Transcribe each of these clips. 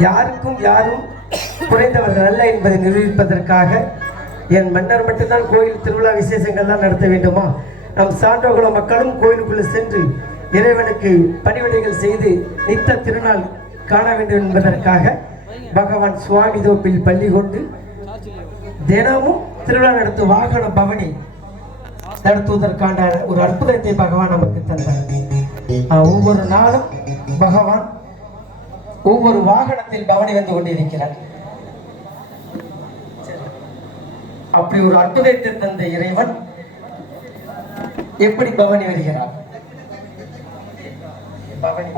யாருக்கும் யாரும் குறைந்தவர்கள் அல்ல என்பதை நிரூபிப்பதற்காக என் மன்னர் மட்டும்தான் கோயில் திருவிழா விசேஷங்கள்லாம் நடத்த வேண்டுமா? நம் சான்றோகுல மக்களும் கோயிலுக்குள்ள சென்று இறைவனுக்கு பணிவிடைகள் செய்து நித்த திருநாள் காண வேண்டும் என்பதற்காக பகவான் சுவாமி தோப்பில் பள்ளி கொண்டு தினமும் திருவிழா நடத்தும் வாகன பவனி நடத்துவதற்கான ஒரு அற்புதத்தை பகவான் நமக்கு தந்தார். ஒவ்வொரு நாளும் பகவான் ஒவ்வொரு வாகனத்தில் பவனி வந்து கொண்டிருக்கிறார். அப்படி ஒரு அற்புதத்தை தந்த இறைவன் எப்படி பவனி வருகிறார்? பவனி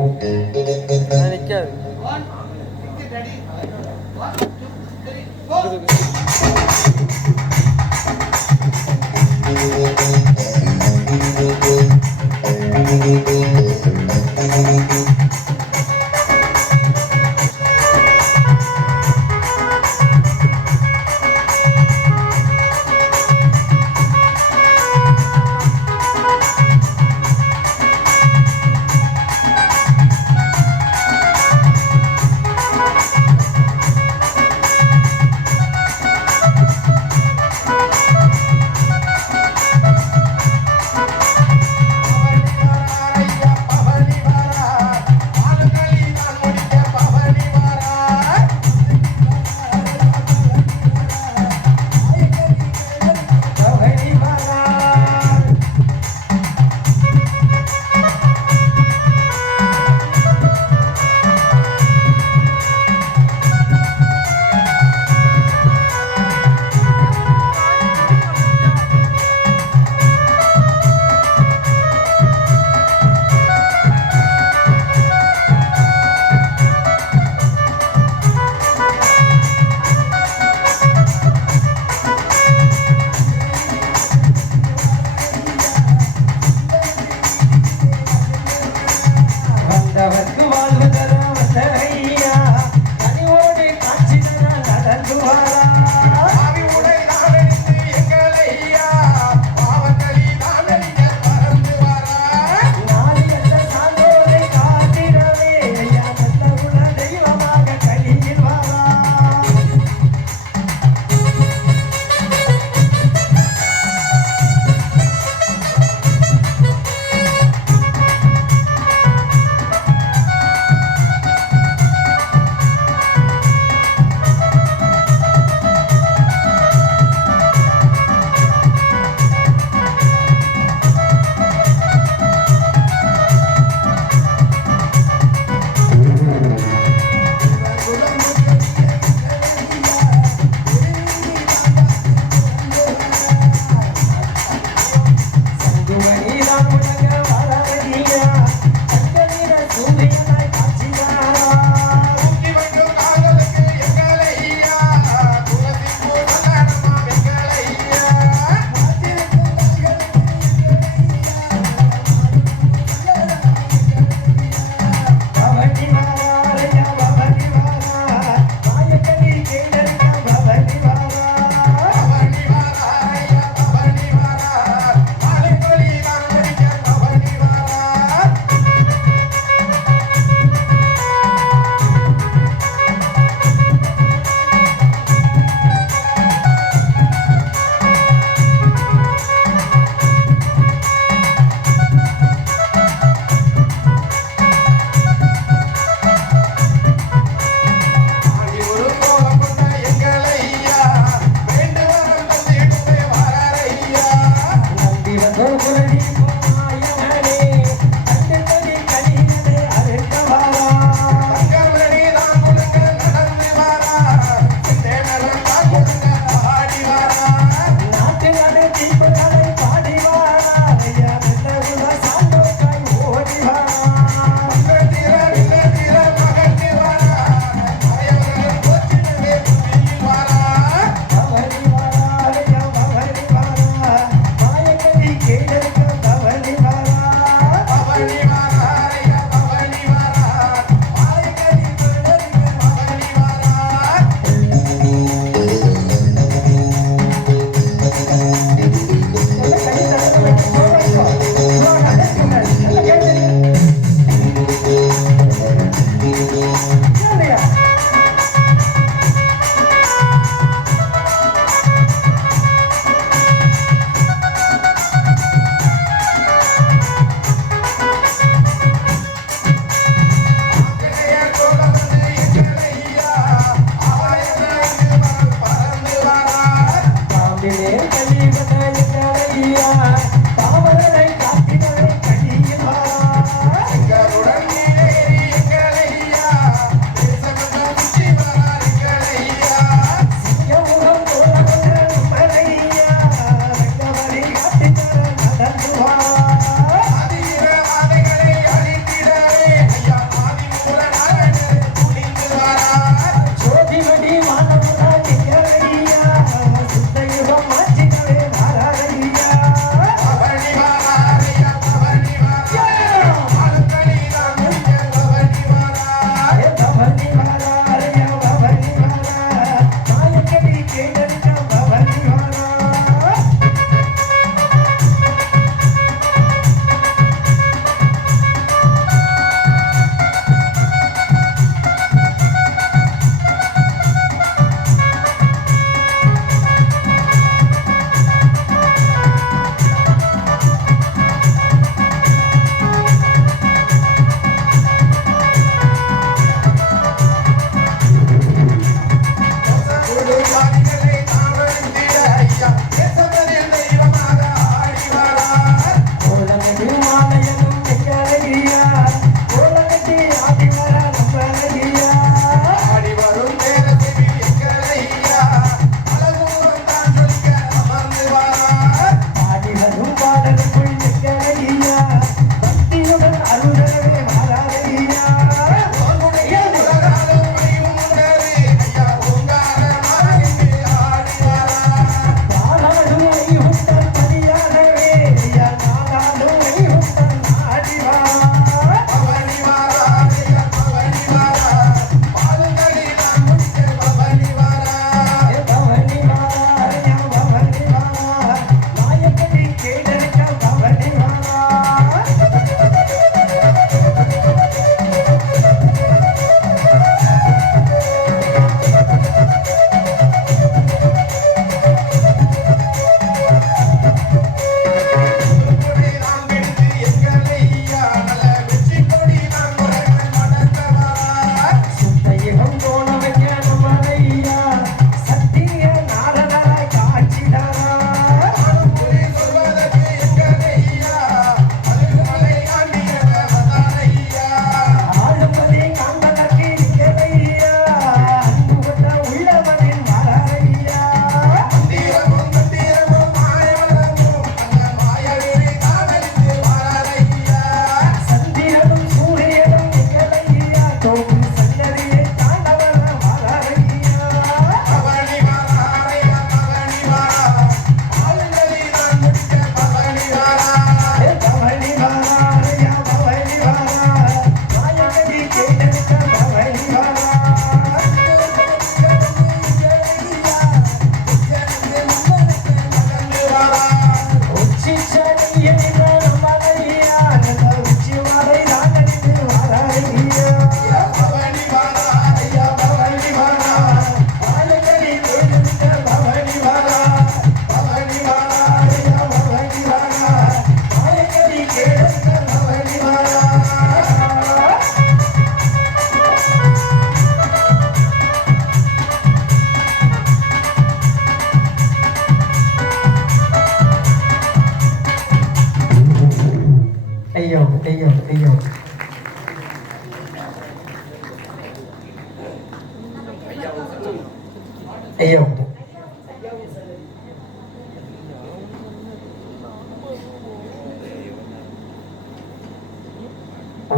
ஐயா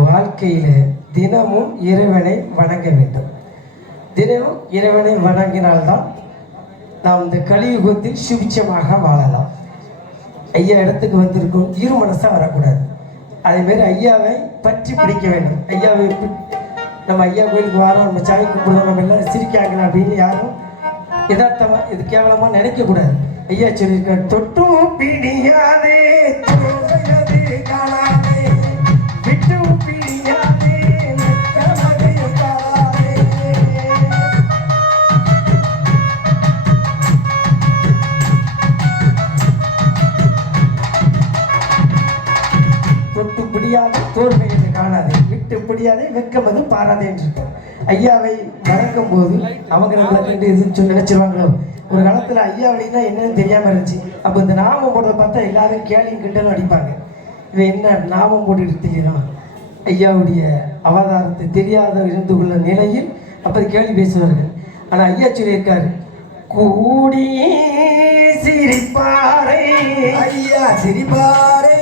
வாழ்க்கையில தினமும் இறைவனை வணங்க வேண்டும். தினமும் இறைவனை வணங்கினால்தான் நாம் இந்த கலியுகத்தில் சுபிட்சமாக வாழலாம். ஐயா இடத்துக்கு வந்திருக்கோம், இரு மனசா வரக்கூடாது. அதே மாதிரி ஐயாவை பற்றி பிடிக்க வேண்டும். ஐயாவை நம்ம ஐயா கோயிலுக்கு வரோம், நம்ம சாமி கும்பிடுவோம், நம்ம எல்லாம் சிரிக்காங்களா அப்படின்னு யாரும் யதார்த்தமா இது கேவலமா நினைக்க கூடாது. ஐயா சொல்லியிருக்காரு, தொட்டும் பிடியாதே காணாதே விட்டு பிடியாதே தொட்டு பிடியாதே தோல்மை என்று காணாதே விட்டு பிடியாதே வெக்கமது பாராதே என்று இருக்கும். ஐயாவை வணங்கும் போது அவங்க நம்மளை கண்டு எதுன்னு நினைச்சிருவாங்களோ. ஒரு காலத்துல ஐயா வழின்னா என்னன்னு தெரியாம இருந்துச்சு. அப்போ இந்த நாமம் போடுறத பார்த்தா எல்லாரும் கேலியும் கிண்டலும் அடிப்பாங்க. இவன் என்ன நாமம் போட்டுட்டு தெரியுறான், ஐயாவுடைய அவதாரத்தை தெரியாத இருந்து கொள்ள நிலையில் அப்படி கேள்வி பேசுவார்கள். ஆனால் ஐயா சொல்லியிருக்காரு, கூடி சிரிப்பாரை ஐயா சிரிப்பாரை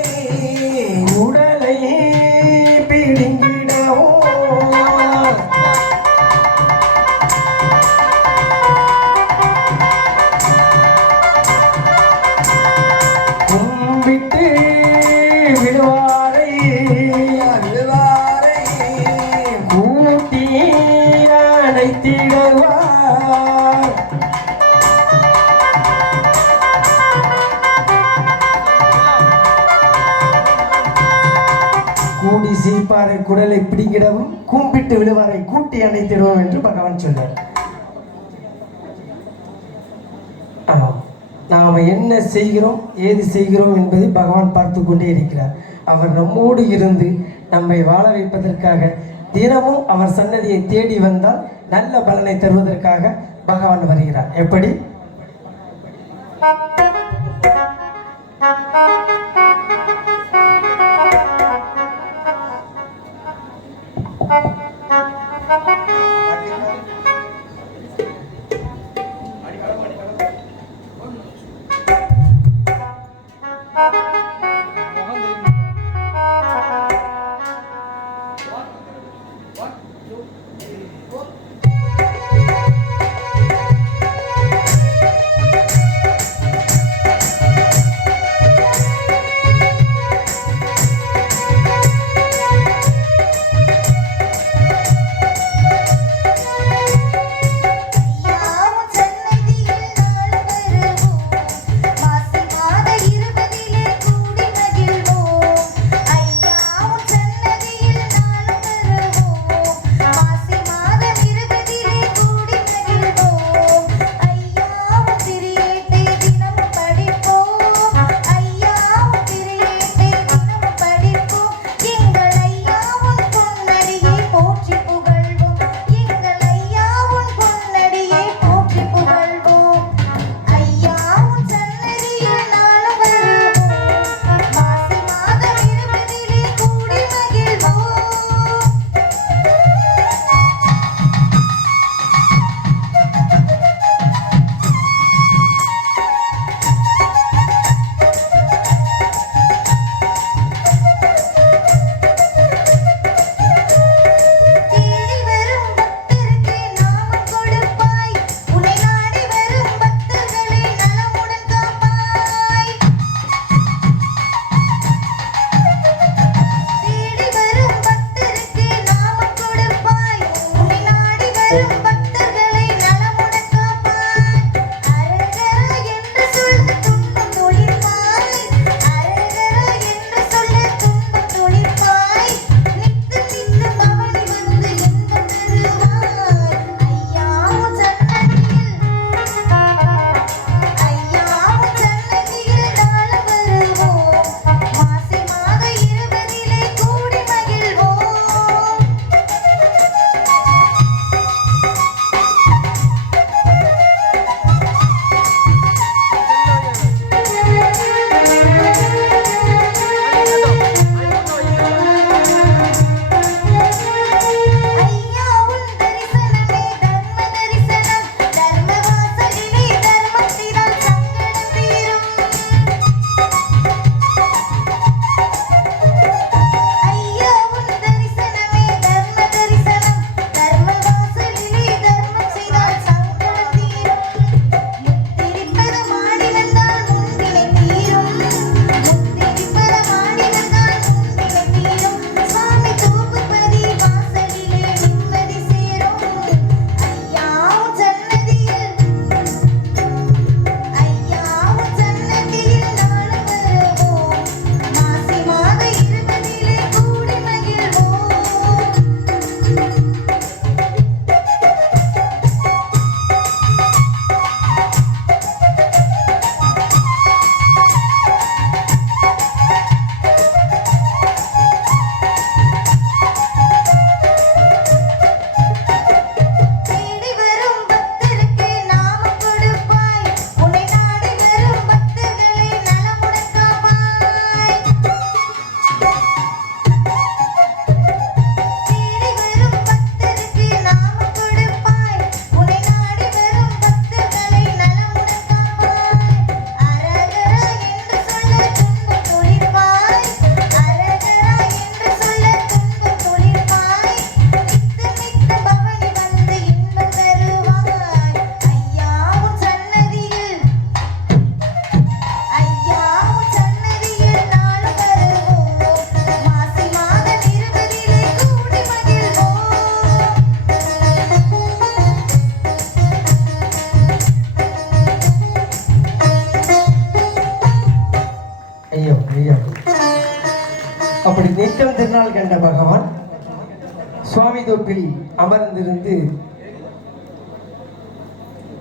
உடலை பிடிங்கிடவோ கும்பிட்டு விடுவாரை விடுவாரை கூட்டி அணைத்திடுவார். கூடி சீப்பாரை குடலை பிடிக்கிடவும் கும்பிட்டு விடுவாரை கூட்டி அணைத்திடுவோம் என்று பகவான் சொன்னார். நாம் என்ன செய்கிறோம் ஏது செய்கிறோம் என்பதை பகவான் பார்த்து கொண்டே இருக்கிறார். அவர் நம்மோடு இருந்து நம்மை வாழ வைப்பதற்காக தினமும் அவர் சன்னதியை தேடி வந்தால் நல்ல பலனை தருவதற்காக பகவான் வருகிறார். எப்படி? மாசி மாதம் திருநாள் கண்ட பகவான் சுவாமி தோப்பில் அமர்ந்திருந்து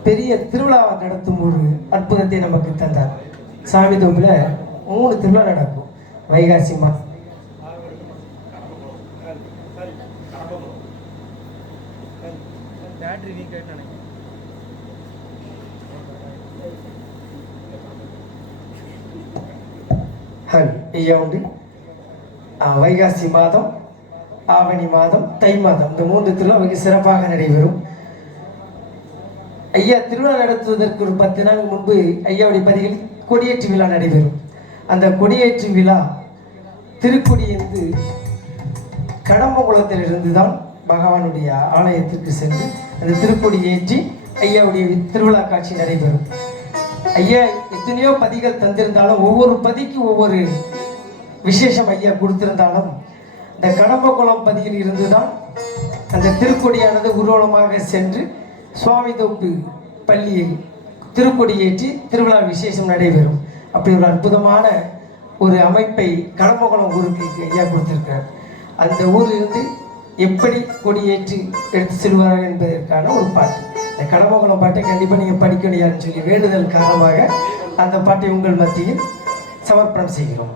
பெரிய திருவிழாவை நடத்தும் ஒரு அற்புதத்தை நமக்கு தந்தார். சாமி தோப்பில் 3 திருவிழா நடக்கும். வைகாசி மாதம் ஐயா உண்டு. வைகாசி மாதம், ஆவணி மாதம், தை மாதம் இந்த 3 திருவிழா மிக சிறப்பாக நடைபெறும். ஐயா திருவிழா நடத்துவதற்கு ஒரு 10 நாள் முன்பு ஐயாவுடைய பதிகளில் கொடியேற்று விழா நடைபெறும். அந்த கொடியேற்று விழா திருக்கொடியிருந்து கடம்பகுளத்திலிருந்து தான் பகவானுடைய ஆலயத்திற்கு சென்று அந்த திருக்கொடி ஏற்றி ஐயாவுடைய திருவிழா காட்சி நடைபெறும். ஐயா எத்தனையோ பதிகள் தந்திருந்தாலும் ஒவ்வொரு பதிக்கு ஒவ்வொரு விசேஷம் ஐயா கொடுத்திருந்தாலும் இந்த கடம்பகுளம் பதியில் இருந்து தான் அந்த திருக்கொடியானது ஊர்வலமாக சென்று சுவாமி தோப்பு பள்ளியில் திருக்கொடி ஏற்றி திருவிழா விசேஷம் நடைபெறும். அப்படி ஒரு அற்புதமான ஒரு அமைப்பை கடம்பகுளம் ஊருக்கு ஐயா கொடுத்திருக்கிறார். அந்த ஊரிலிருந்து எப்படி கொடியேற்றி எடுத்து செல்வார்கள் என்பதற்கான ஒரு பாட்டு. இந்த கடம்பகுளம் பாட்டை கண்டிப்பாக நீங்கள் படிக்கணும்னு சொல்லி வேண்டுதல் காரணமாக அந்த பாட்டை உங்கள் மத்தியில் சமர்ப்பணம் செய்கிறோம்.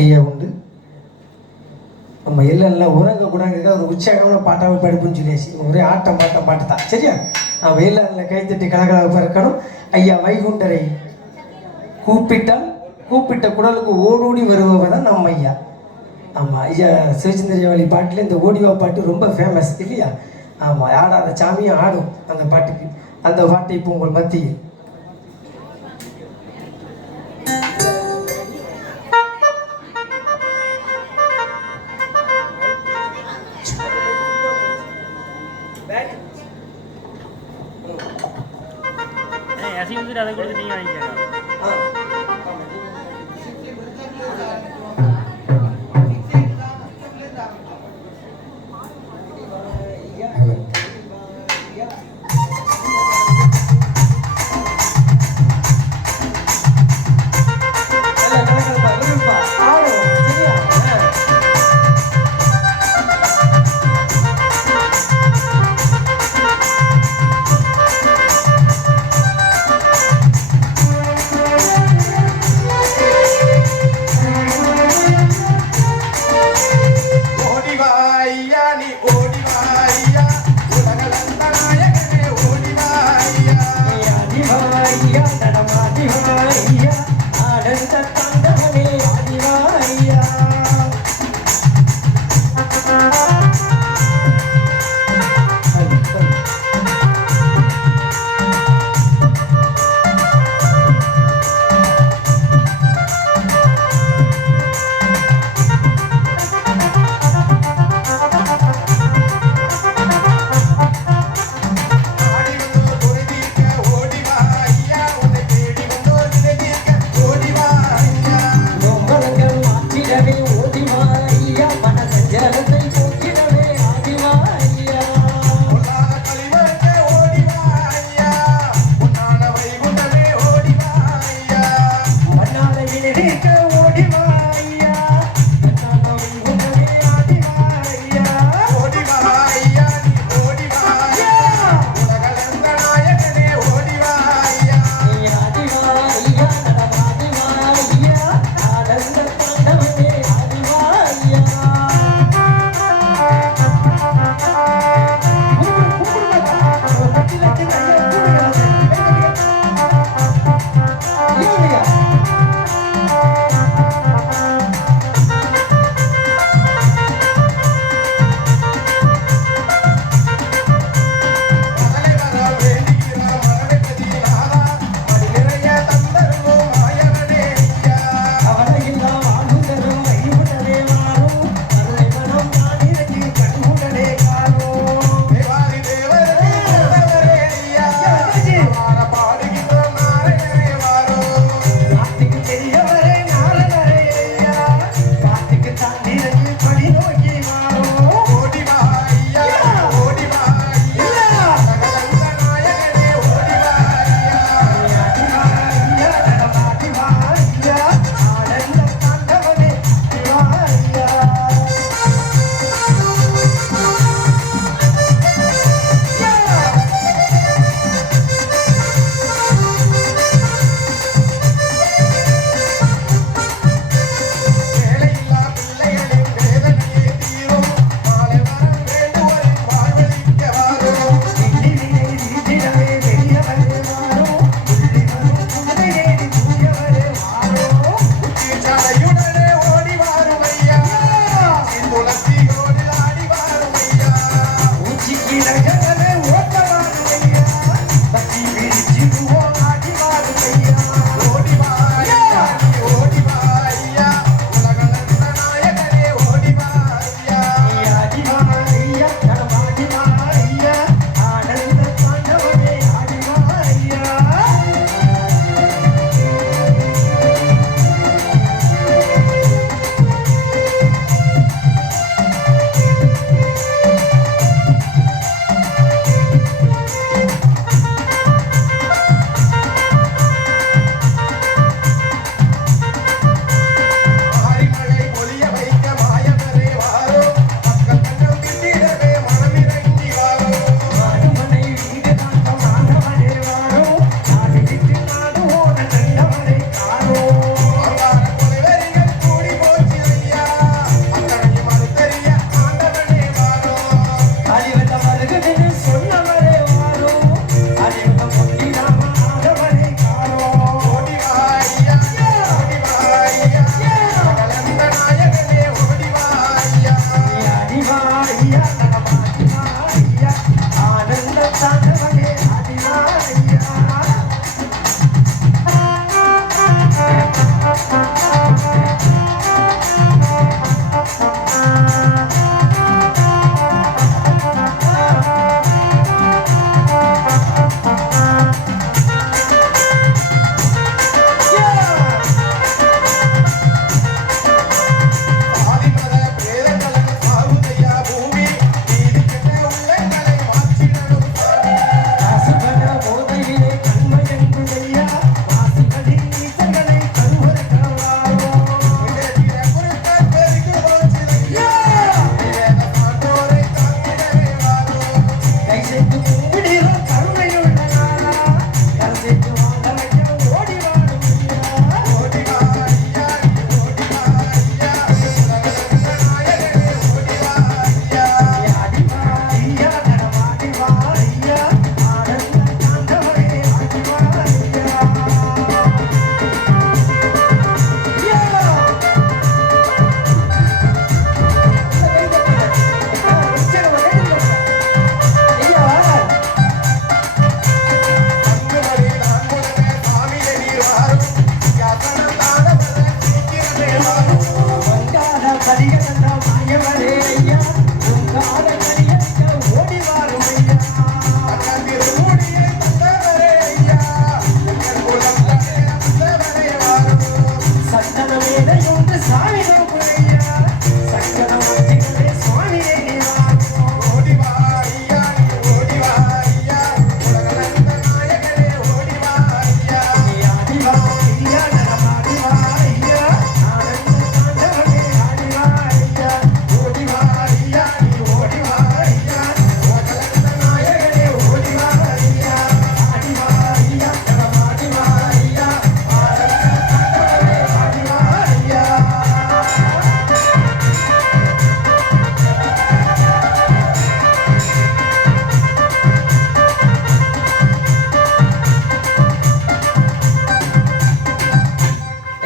ஐயா உண்டு நம்ம எல்லாம் உறங்க கூடாங்க ஒரு உற்சாகமான பாட்டாவை படிப்புன்னு சொல்லியாச்சு ஒரே ஆட்டம் பாட்டம் பாட்டு தான் சரியா நம்ம எல்லாம் கைத்தட்டி கலகலாக இருக்கணும். ஐயா வைகுண்டரை கூப்பிட்டால் கூப்பிட்ட குடலுக்கு ஓடோடி வருபவர் தான் நம்ம ஐயா. ஆமாம் ஐயா சிவச்சந்திரவழி பாட்டில் இந்த ஓடிவா பாட்டு ரொம்ப ஃபேமஸ் இல்லையா? ஆமாம் ஆடாத சாமியும் ஆடும் அந்த பாட்டுக்கு. அந்த பாட்டை இப்போ உங்கள் மத்தியில் அதை கொடுத்து நீங்க வாங்கிக்கலாம்.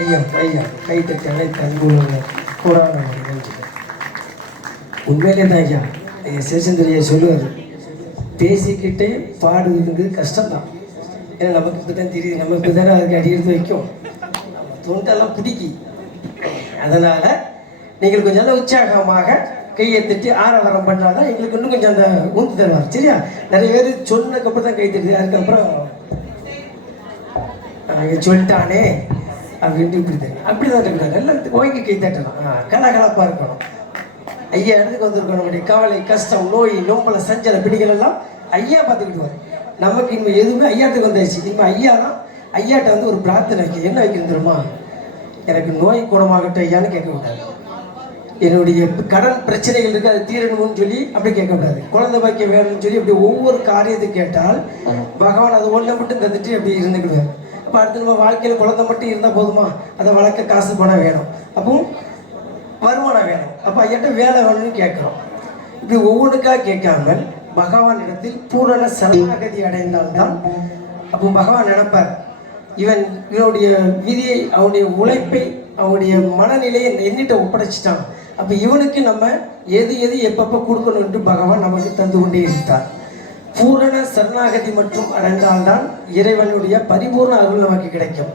ஐயா ஐயா கை தட்டி அனைத்து அன்புள்ள கூடான நன்றிகள். உண்மையிலே தான் ஐயா ஐயா சிவச்சந்திரையா சொல்லுவார், பேசிக்கிட்டே பாடுங்கிறது கஷ்டம்தான். ஏன்னா நமக்கு இப்போ தான் தெரியுது, நம்ம இப்போ தானே அதுக்கு அடி எடுத்து வைக்கும், தொண்டெல்லாம் பிடிக்கி. அதனால் நீங்கள் கொஞ்சம் நல்லா உற்சாகமாக கையை தட்டி ஆரவாரம் பண்ணாதான் எங்களுக்கு இன்னும் கொஞ்சம் அந்த ஊந்து தருவார். சரியா? நிறைய பேர் சொன்னதுக்கப்புறம் தான் கை தட்டுது, அதுக்கப்புறம் சொல்லிட்டானே அப்படின்ட்டு இப்படி தெரியும். அப்படி தான் இருக்கக்கூடாது, நல்லா ஓய்க்கு கை தட்டலாம். கலகலப்பாக இருக்கணும். ஐயா இடத்துக்கு வந்திருக்கோம். நம்முடைய கவலை, கஷ்டம், நோய், நோம்பல, சஞ்சல பிடிகள் எல்லாம் ஐயா பார்த்துக்கிடுவார். நமக்கு இனிமேல் எதுவுமே ஐயாட்டுக்கு வந்தாச்சு. இனிமேல் ஐயா தான். ஐயாட்ட வந்து ஒரு பிரார்த்தனை வைக்க என்ன வைக்கணும் தெரியுமா? எனக்கு நோய் குணமாகட்டும் ஐயான்னு கேட்கக்கூடாது. என்னுடைய கடன் பிரச்சனைகள் இருக்குது, அது தீரணும்னு சொல்லி அப்படி கேட்கக்கூடாது. குழந்தை பாக்கியம் வேணும்னு சொல்லி அப்படி ஒவ்வொரு காரியத்தை கேட்டால் பகவான் அதை ஒன்றை மட்டும் தந்துட்டு அப்படி இருந்துக்கிடுவார். அப்போ அடுத்து நம்ம வாழ்க்கையில் குழந்தை மட்டும் இருந்தால் போதுமா? அதை வளர்க்க காசு பணம் வேணும், அப்போ வருமானம் வேணும். அப்போ ஐயாட்ட வேலை வேணும்னு கேட்குறோம். இப்படி ஒவ்வொன்றுக்காக கேட்காமல் பகவான் இடத்தில் பூரண சரணாகதி அடைந்தால்தான் அப்போ பகவான் நினைப்பார், இவனுடைய விதியை, அவனுடைய உழைப்பை, அவனுடைய மனநிலையை என்னிட்ட ஒப்படைச்சிட்டான். அப்போ இவனுக்கு நம்ம எது எப்பப்போ கொடுக்கணும் என்று பகவான் நமக்கு தந்து கொண்டே இருந்தார். பூரண சரணாகதி மற்றும் அடைந்தால்தான் இறைவனுடைய பரிபூர்ண அருள் நமக்கு கிடைக்கும்.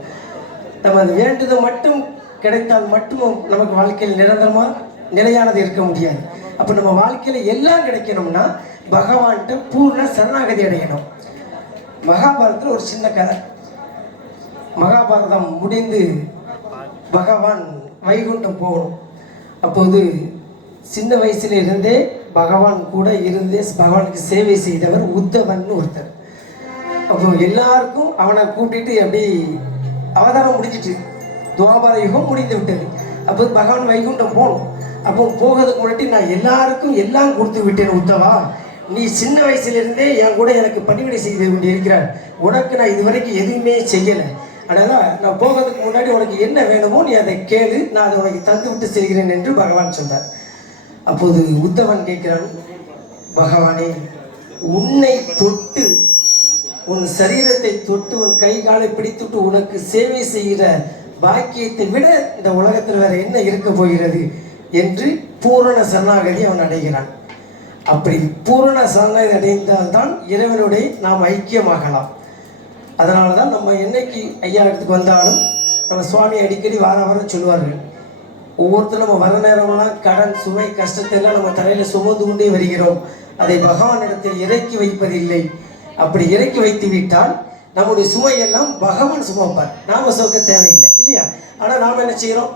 நம்ம அது வேண்டுதை மட்டும் கிடைத்தால் மட்டும் நமக்கு வாழ்க்கையில் நிரந்தரமாக நிலையானது இருக்க முடியாது. அப்போ நம்ம வாழ்க்கையில் எல்லாம் கிடைக்கணும்னா பகவான்கிட்ட பூர்ண சரணாகதி அடையணும். மகாபாரதத்தில் ஒரு சின்ன கதை. மகாபாரதம் முடிந்து பகவான் வைகுண்டம் போகணும். அப்போது சின்ன வயசுல இருந்தே பகவான் கூட இருந்தே பகவானுக்கு சேவை செய்தவர் உத்தவன் ஒருத்தர். அப்போ எல்லாருக்கும் அவனை கூட்டிட்டு அப்படி அவதாரம் முடிஞ்சிட்டு துவாபர யுகம் முடிந்து விட்டது. அப்போ பகவான் வைகுண்டம் போகணும். அப்போ போகிறதுக்கு முன்னாடி நான் எல்லாருக்கும் எல்லாம் கொடுத்து விட்டேன் உத்தவா, நீ சின்ன வயசுலேருந்தே என் கூட எனக்கு பணிவிடை செய்து கொண்டு இருக்கிறார், உனக்கு நான் இதுவரைக்கும் எதுவுமே செய்யலை, அதனால் நான் போகிறதுக்கு முன்னாடி உனக்கு என்ன வேணுமோ நீ அதை கேளு, நான் அதை உனக்கு தந்து விட்டு செய்கிறேன் என்று பகவான் சொன்னார். அப்போது உத்தவன் கேட்கிறான், பகவானே, உன்னை தொட்டு, உன் சரீரத்தை தொட்டு, உன் கை காலை பிடித்துட்டு உனக்கு சேவை செய்கிற பாக்கியத்தை விட இந்த உலகத்தில் வேற என்ன இருக்க போகிறது என்று பூரண சரணாகதி அவன் அடைகிறான். அப்படி பூரண சரணாகதி அடைந்தால்தான் இறைவனுடைய நாம் ஐக்கியமாகலாம். அதனால தான் நம்ம என்னைக்கு ஐயா இடத்துக்கு வந்தாலும் நம்ம சுவாமி அடிக்கடி வாரம் சொல்லுவார்கள், ஒவ்வொருத்தரும் நம்ம வர நேரம்லாம் கடன், சுமை, கஷ்டத்தை எல்லாம் நம்ம தலையில் சுமந்து கொண்டே வருகிறோம், அதை பகவானிடத்தில் இறக்கி வைப்பதில்லை. அப்படி இறக்கி வைத்து விட்டால் நம்முடைய சுமையெல்லாம் பகவான் சுமப்பார், நாம சுமக்க தேவையில்லை இல்லையா? ஆனால் நாம் என்ன செய்கிறோம்?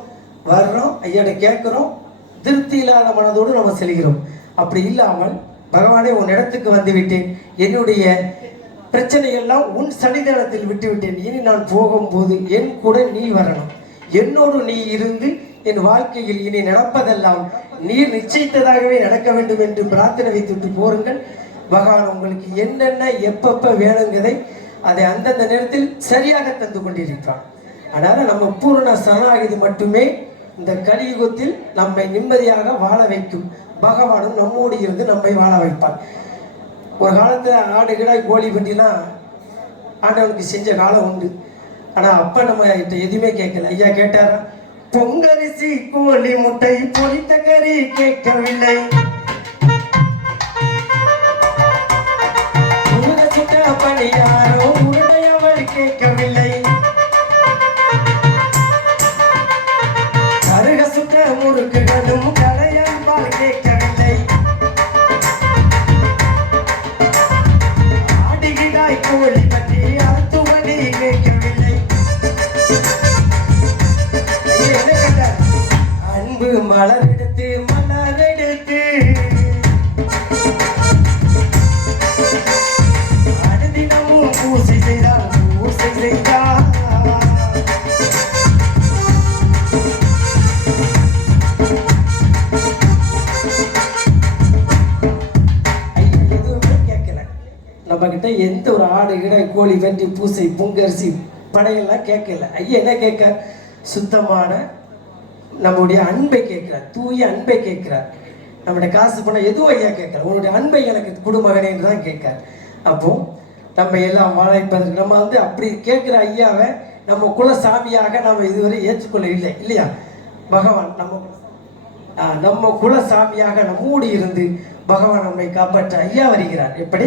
வர்றோம், ஐயாட்ட கேட்குறோம், திருப்தி இல்லாத மனதோடு நம்ம செல்கிறோம். அப்படி இல்லாமல் பகவானே உன் இடத்துக்கு வந்து விட்டேன், என்னுடைய பிரச்சனையெல்லாம் உன் சன்னிதானத்தில் விட்டு விட்டேன், இனி நான் போகும்போது என் கூட நீ வரணும், என்னோடு நீ இருந்து என் வாழ்க்கையில் இனி நடப்பதெல்லாம் நீர் நிச்சயித்ததாகவே நடக்க வேண்டும் என்று பிரார்த்தனை வைத்துவிட்டு போருங்கள். பகவான் உங்களுக்கு என்னென்ன எப்பப்போ வேணுங்கிறதை அதை அந்தந்த நேரத்தில் சரியாக தந்து கொண்டிருக்கிறான். அதனால் நம்ம பூரண சரணாகதி மட்டுமே இந்த கலியுகத்தில் நம்மை நிம்மதியாக வாழ வைக்கும். பகவானும் நம்மோடு இருந்து நம்மை வாழ வைப்பான். ஒரு காலத்தில் ஆடு கிடாய் கோழி பண்டிலாம் ஆண்டவனுக்கு செஞ்ச காலம் உண்டு. ஆனால் அப்போ நம்ம எதுவுமே கேட்கல. ஐயா கேட்டாரா? பொங்கரிசி, கோழி முட்டை, பொரித்த கறி கேட்கவில்லை, பணியாரோ உருடையவள் கேட்கவில்லை, கருக சுற்ற முறுக்குகளும் கடையம்பால் கேட்கவில்லை, ஆடுகிடாய் கோழி பற்றி அத்துவடி கேட்கவில்லை. என்ன கேட்டார்? அன்பு மலர் எடுத்து மலர் எடுத்து பூசை செய்தால் பூசை செய்தால் எதுவுமே கேட்கல. நம்ம கிட்ட எந்த ஒரு ஆடு கிட கோழி வெட்டி பூசை பொங்கரிசி படையெல்லாம் கேட்கல. ஐயா என்ன கேட்க? சுத்தமான நம்முடைய அன்பை கேட்கிறார், தூய அன்பை கேட்கிறார். நம்முடைய காசு பணம் எதுவும் ஐயா கேட்கல, உன்னுடைய அன்பை எனக்கு குடும்பகனே என்று தான் கேட்கார். அப்போ நம்ம எல்லாம் வாழ வைப்பதற்கு நம்ம வந்து அப்படி கேட்குற ஐயாவை நம்ம குலசாமியாக நம்ம இதுவரை ஏற்றுக்கொள்ள இல்லை இல்லையா? பகவான் நம்ம குலசாமியாக நம்மோடு இருந்து பகவான் நம்மை காப்பாற்ற ஐயா வருகிறார். எப்படி?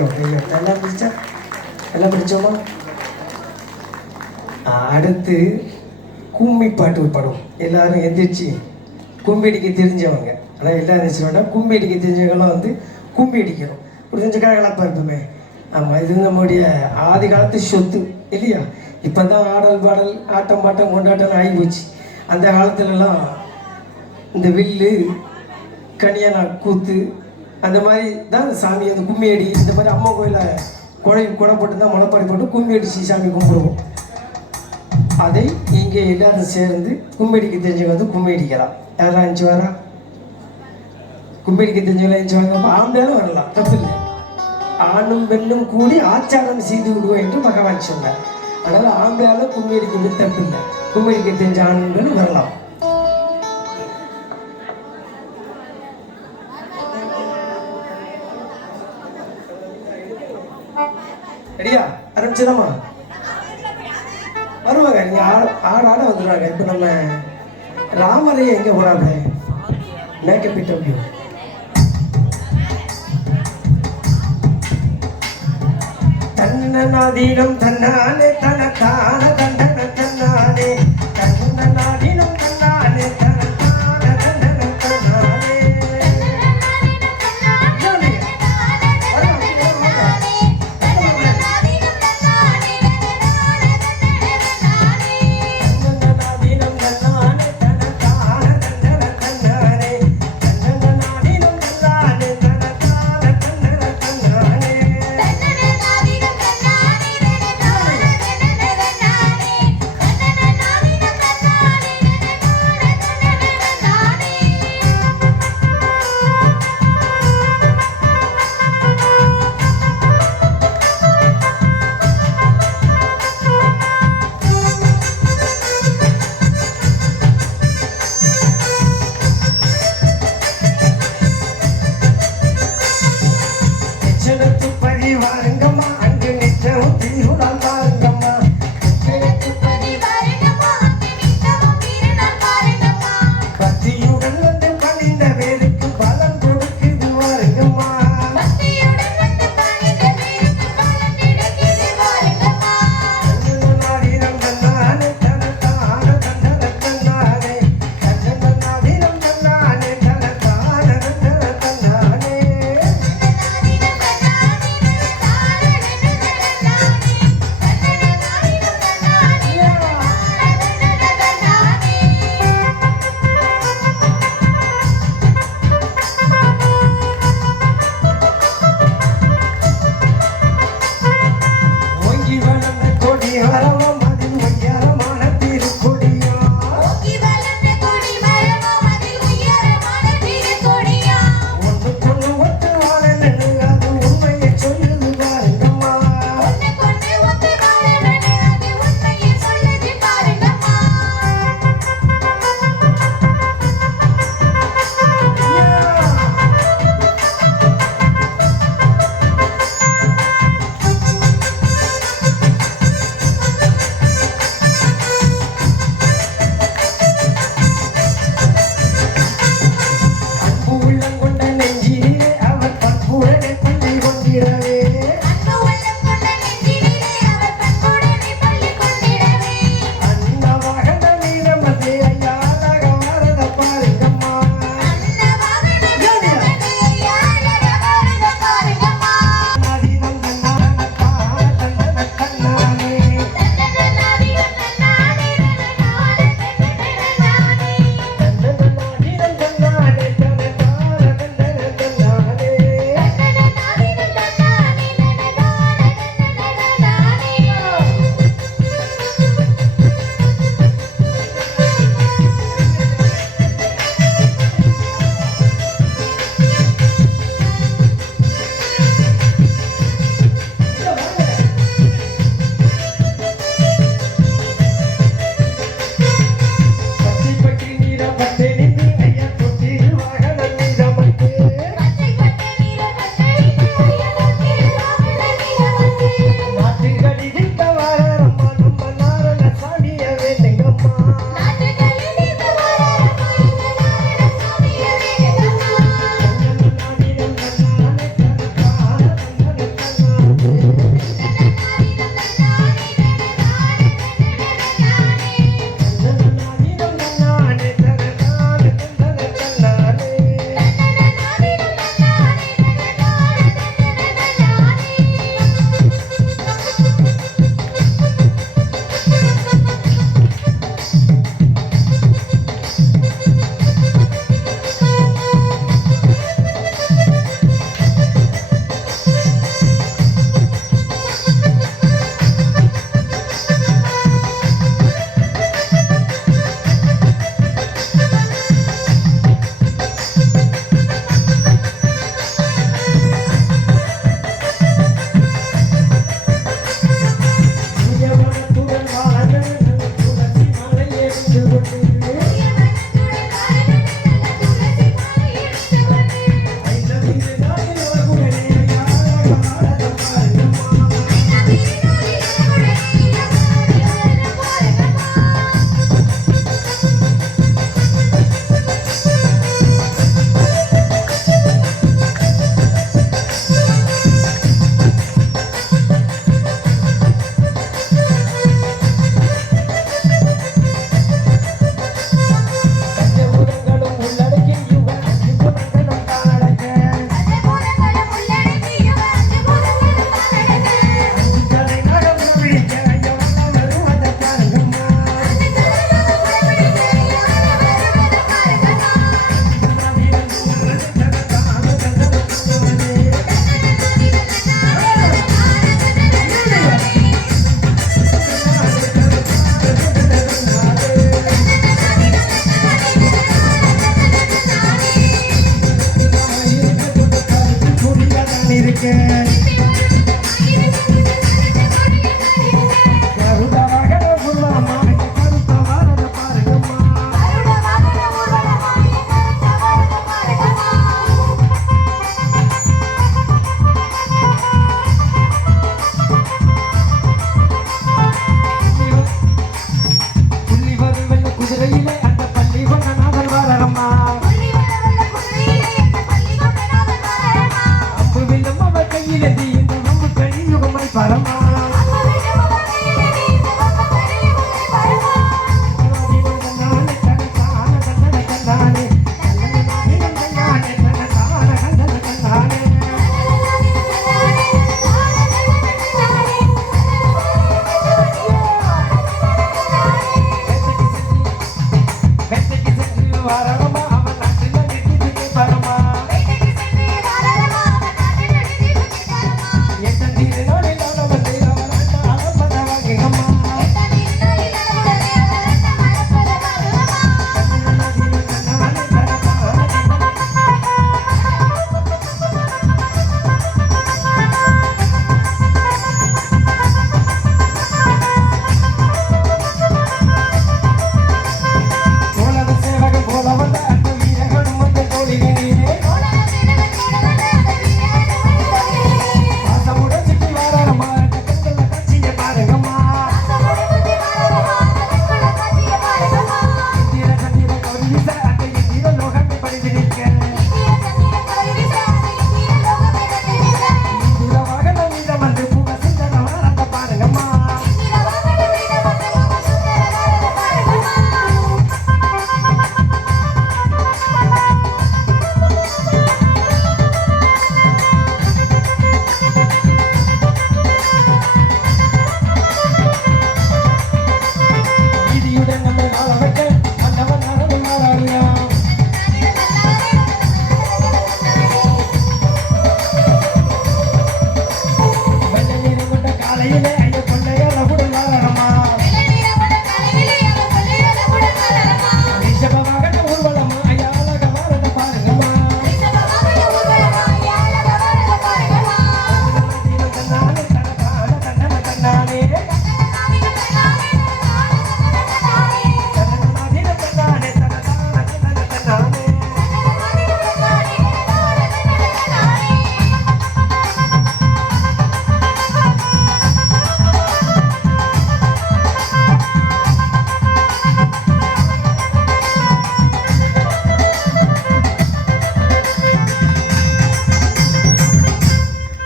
கையோ கையோ நல்லா பிடிச்சா நல்லா பிடிச்சோமா? அடுத்து கும்மி பாட்டு படம். எல்லாரும் எந்திரிச்சு கும்மி அடிக்க தெரிஞ்சவங்க, ஆனால் எல்லாரும் எந்திரிச்சு வேண்டாம், கும்மி அடிக்க தெரிஞ்சவங்கலாம் வந்து கும்மி அடிக்கணும். ஒரு கொஞ்சம் கலகலப்பாக இருப்போமே. ஆமாம், இது நம்முடைய ஆதி காலத்து சொத்து இல்லையா? இப்போ தான் ஆடல் பாடல் ஆட்டம் பாட்டம் கொண்டாட்டம் ஆகி போச்சு. அந்த காலத்துலலாம் இந்த வில்லு கனியானா கூத்து அந்த மாதிரி தான் சாமி, அந்த கும்மி அடி இந்த மாதிரி அம்மா கோயிலில் குடை போட்டு தான் முளைப்பாடி போட்டு கும்மி அடிச்சு சாமி கும்பிடுவோம். அதை இங்கே எல்லாரும் சேர்ந்து கும்மி அடிக்க தெரிஞ்சவங்க வந்து கும்மி அடிக்கலாம். யாரெல்லாம் அஞ்சு வரா? கும்மி அடிக்க தெரிஞ்சவங்களாம் அஞ்சு வாங்க. ஆம்பளையாலும் வரலாம், தப்பு இல்லை. ஆணும் பெண்ணும் கூடி ஆச்சாரம் செய்து விடுவோம் என்று பகவான் சொன்னார். அதனால் ஆம்பளையாலும் கும்மி அடிக்கிறது தப்பு இல்லை. கும்மி அடிக்க தெரிஞ்ச ஆணும் பெண்ணும் வரலாம். ரெடியா? ஆரம்பிச்சிடமா? வருவாங்க, நீங்க ஆட வந்துடுவாங்க. இப்போ நம்ம ராமரையை எங்கே போடாம மேக்கப் இட்ட முடியும். தன்னநாதீனம் தன்னானே தனக்கான தண்டன தன்னானே தன்னநாதீனம் தன்னானே தனக்கான தண்டன தன்னானே.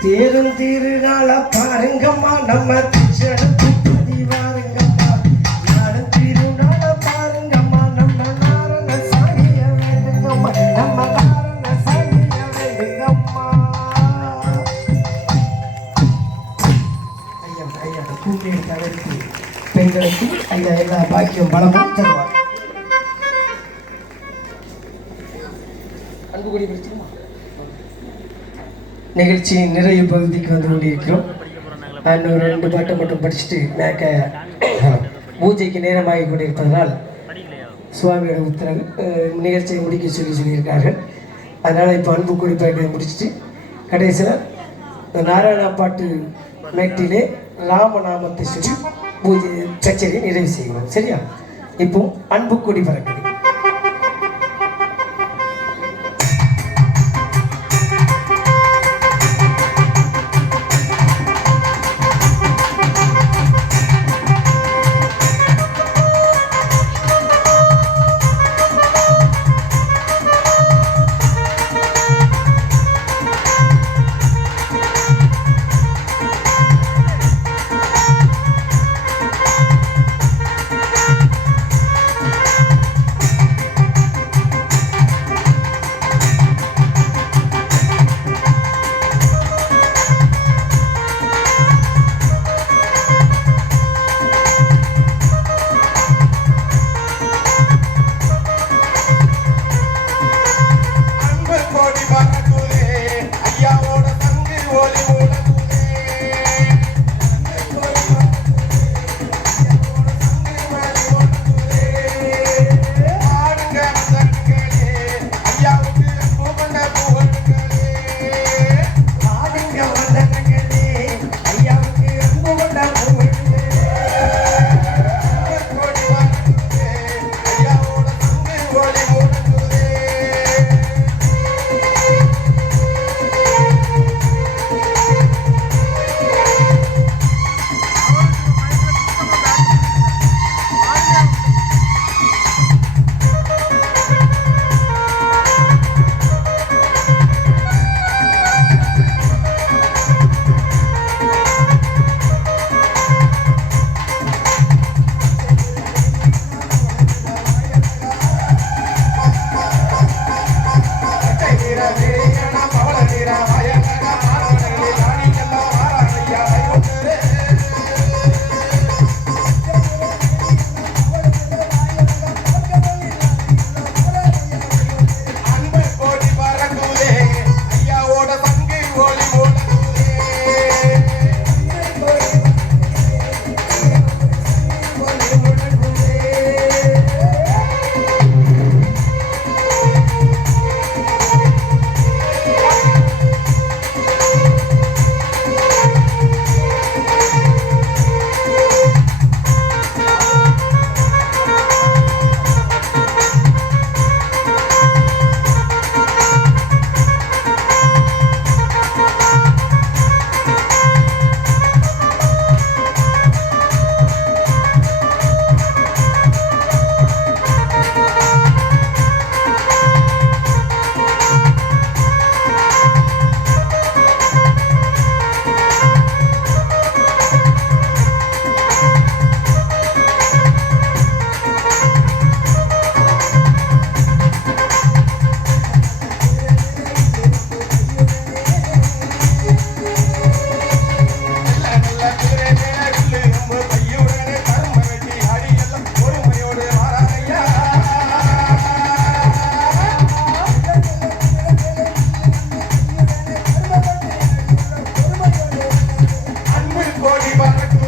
பெருந்திருநாள வாருங்கம்மா நம்ம திருச்செடுத்து வாருங்கம்மா நாடும் திருநாள பாருங்கம்மா நம்ம நாரண சாகிய வேண்டுங்கம்மா நம்ம நாரண சாகிய வேண்டுங்கம்மா ஐயா ஐயா கூட்டியை தவிர்த்து பெண்களுக்கு ஐயா எல்லா பாக்கியம் பலமும் தருவார் அன்புக்குடி பிரச்சனை நிகழ்ச்சியின் நிறைவு பகுதிக்கு வந்து கொண்டிருக்கிறோம். நான் ஒரு 2 பாட்டை மட்டும் படிச்சுட்டு மேற்க பூஜைக்கு நேரமாகி கொண்டிருப்பதனால் சுவாமியோட உத்தரவு நிகழ்ச்சியை முடிக்க சொல்லியிருக்கார்கள். அதனால் இப்போ அன்பு குடிப்பாட்டை முடிச்சுட்டு கடைசியில் நாராயணா பாட்டு மேட்டிலே ராமநாமத்தை சொல்லி பூஜை கச்சேரியை நிறைவு செய்கிறோம். சரியா? இப்போ அன்பு கொடி பறக்குது. கோடி பறக்கும்